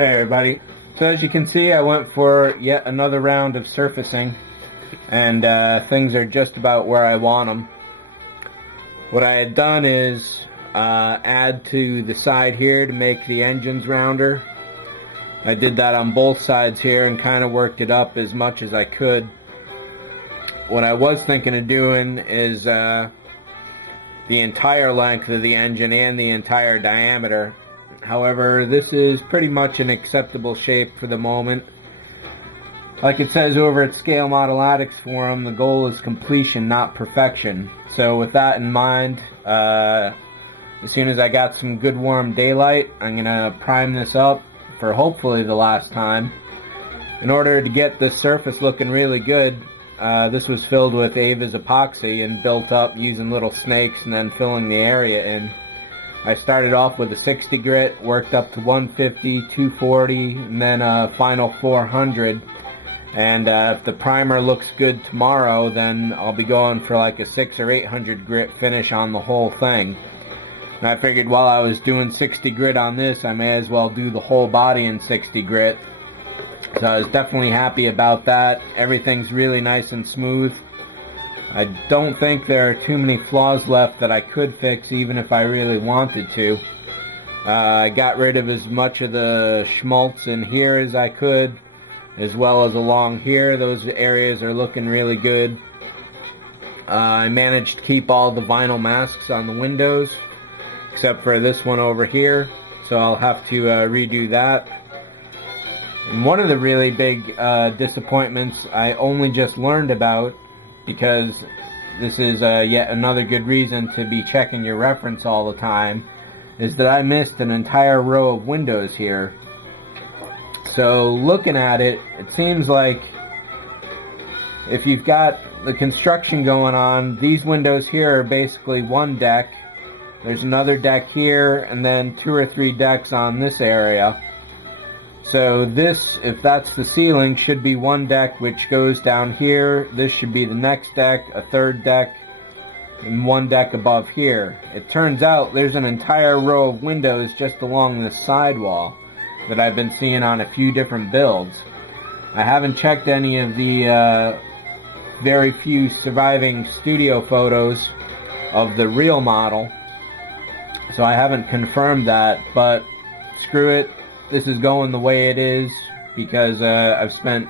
Hey everybody, so as you can see I went for yet another round of surfacing and things are just about where I want them. What I had done is add to the side here to make the engines rounder. I did that on both sides here and kind of worked it up as much as I could. What I was thinking of doing is the entire length of the engine and the entire diameter. However, this is pretty much an acceptable shape for the moment. Like it says over at Scale Model Addicts Forum, the goal is completion, not perfection. So with that in mind, as soon as I got some good warm daylight, I'm going to prime this up for hopefully the last time. In order to get this surface looking really good, this was filled with Ava's epoxy and built up using little snakes and then filling the area in. I started off with a 60 grit, worked up to 150, 240, and then a final 400. And if the primer looks good tomorrow, then I'll be going for like a 600 or 800 grit finish on the whole thing. And I figured while I was doing 60 grit on this, I may as well do the whole body in 60 grit. So I was definitely happy about that. Everything's really nice and smooth. I don't think there are too many flaws left that I could fix even if I really wanted to. I got rid of as much of the schmaltz in here as I could, as well as along here. Those areas are looking really good. I managed to keep all the vinyl masks on the windows, except for this one over here, so I'll have to redo that. And one of the really big disappointments I only just learned about, because this is yet another good reason to be checking your reference all the time, is that I missed an entire row of windows here. So looking at it, it seems like if you've got the construction going on, these windows here are basically one deck. There's another deck here, and then 2 or 3 decks on this area. So this, if that's the ceiling, should be one deck which goes down here. This should be the next deck, a third deck, and one deck above here. It turns out there's an entire row of windows just along this sidewall that I've been seeing on a few different builds. I haven't checked any of the very few surviving studio photos of the real model, so I haven't confirmed that, but screw it. This is going the way it is because I've spent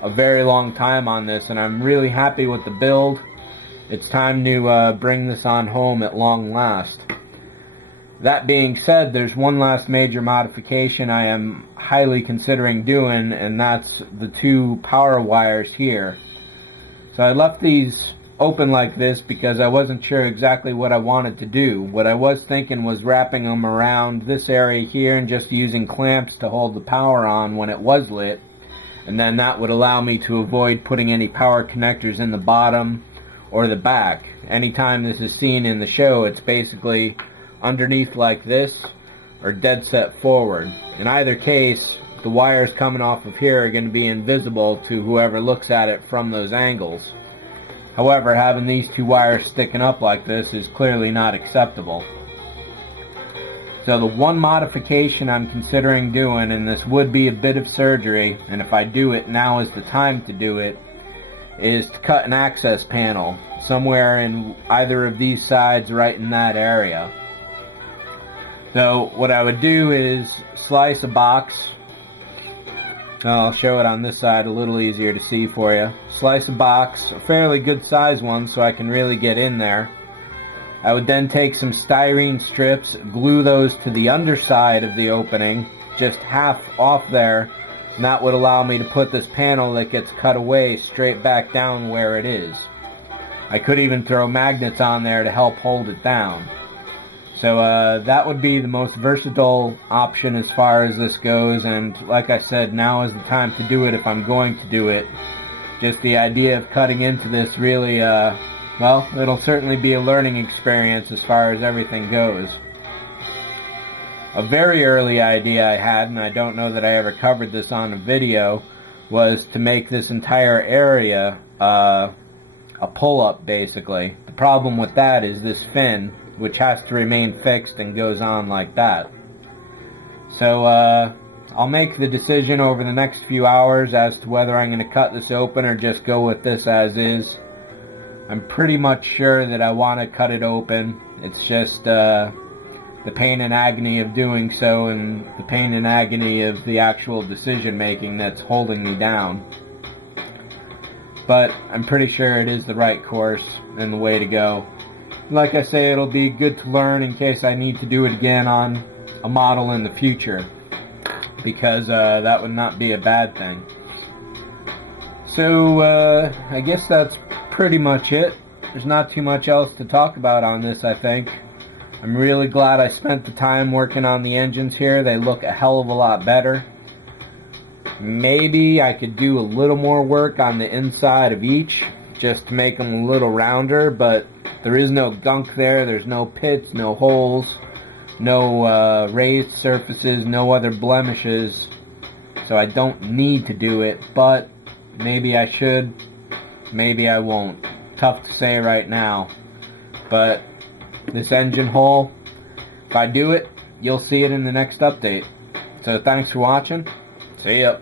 a very long time on this and I'm really happy with the build. It's time to bring this on home at long last. That being said, there's one last major modification I am highly considering doing, and that's the 2 power wires here. So I left these open like this because I wasn't sure exactly what I wanted to do. What I was thinking was wrapping them around this area here and just using clamps to hold the power on when it was lit, and then that would allow me to avoid putting any power connectors in the bottom or the back. Anytime this is seen in the show, it's basically underneath like this or dead set forward. In either case, the wires coming off of here are going to be invisible to whoever looks at it from those angles. However, having these 2 wires sticking up like this is clearly not acceptable. So the one modification I'm considering doing, and this would be a bit of surgery, and if I do it, now is the time to do it, is to cut an access panel somewhere in either of these sides right in that area. So what I would do is slice a box. I'll show it on this side, a little easier to see for you. Slice a box, a fairly good size one so I can really get in there. I would then take some styrene strips, glue those to the underside of the opening, just half off there, and that would allow me to put this panel that gets cut away straight back down where it is. I could even throw magnets on there to help hold it down. So that would be the most versatile option as far as this goes, and like I said, now is the time to do it if I'm going to do it. Just the idea of cutting into this really, well, it'll certainly be a learning experience as far as everything goes. A very early idea I had, and I don't know that I ever covered this on a video, was to make this entire area a pull-up basically. The problem with that is this fin, which has to remain fixed and goes on like that. So I'll make the decision over the next few hours as to whether I'm going to cut this open or just go with this as is. I'm pretty much sure that I want to cut it open. It's just the pain and agony of doing so and the pain and agony of the actual decision making that's holding me down. But I'm pretty sure it is the right course and the way to go. Like I say, it'll be good to learn in case I need to do it again on a model in the future, because that would not be a bad thing. So I guess that's pretty much it. There's not too much else to talk about on this, I think. I'm really glad I spent the time working on the engines here. They look a hell of a lot better. Maybe I could do a little more work on the inside of each, just to make them a little rounder, but there is no gunk there. There's no pits, no holes, no raised surfaces, no other blemishes. So I don't need to do it, but maybe I should, maybe I won't. Tough to say right now. But this engine hole, if I do it, you'll see it in the next update. So thanks for watching. See ya.